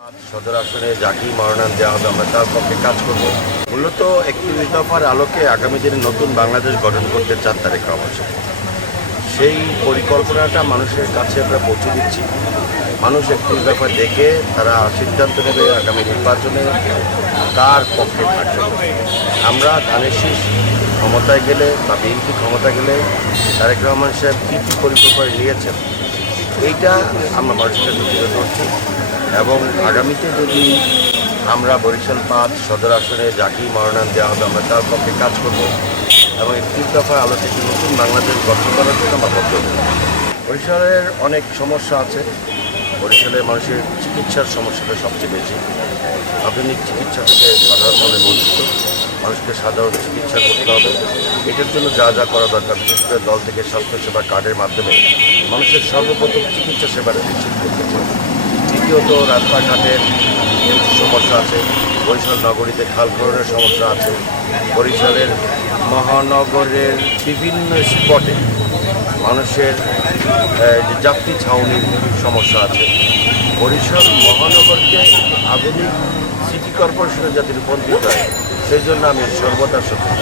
সদর আসনে যাকে মনোনয়ন দেওয়া হবে আমরা তার পক্ষে কাজ করব। মূলত ৩১ দফার আলোকে আগামী দিনে নতুন বাংলাদেশ গঠন করতে চান তারেক রহমান সাহেব। সেই পরিকল্পনাটা মানুষের কাছে আমরা পৌঁছে দিচ্ছি। মানুষ ৩১ দফা দেখে তারা সিদ্ধান্ত নেবে আগামী নির্বাচনে কার পক্ষে থাকবে। আমরা ধানের শীষ ক্ষমতায় গেলে বা বিএনপি ক্ষমতা গেলে তারেক রহমান সাহেব কী কী পরিকল্পনা নিয়েছেন এইটা আমরা মানুষের কাছে তুলে ধরছি। এবং আগামীতে যদি আমরা বরিশাল ৫ সদর আসনে যাকেই মনোনয়ন দেওয়া হবে আমরা তার পক্ষে কাজ করব এবং ৩১ দফার আলোতে একটি নতুন বাংলাদেশ গঠন করার জন্য আমরা বদ্ধ। বরিশালের অনেক সমস্যা আছে। বরিশালের মানুষের চিকিৎসার সমস্যাটা সবচেয়ে বেশি। আধুনিক চিকিৎসা থেকে সাধারণ মানুষ বঞ্চিত। মানুষকে সাধারণ চিকিৎসা করতে হবে। এটার জন্য যা যা করা দরকার, বিশেষ করে দল থেকে স্বাস্থ্যসেবা কার্ডের মাধ্যমে মানুষের সর্বপ্রথম চিকিৎসা সেবাটা নিশ্চিত করতে হবে। দ্বিতীয়ত রাস্তাঘাটের কিছু সমস্যা আছে। বরিশাল নগরীতে খাল খননের সমস্যা আছে। বরিশালের মহানগরের বিভিন্ন স্পটে মানুষের যে যাত্রী ছাউনির সমস্যা আছে। বরিশাল মহানগরকে আধুনিক সিটি কর্পোরেশনের যাতে রূপান্তরিত হয় সেই জন্য আমি সর্বদা সচেতন।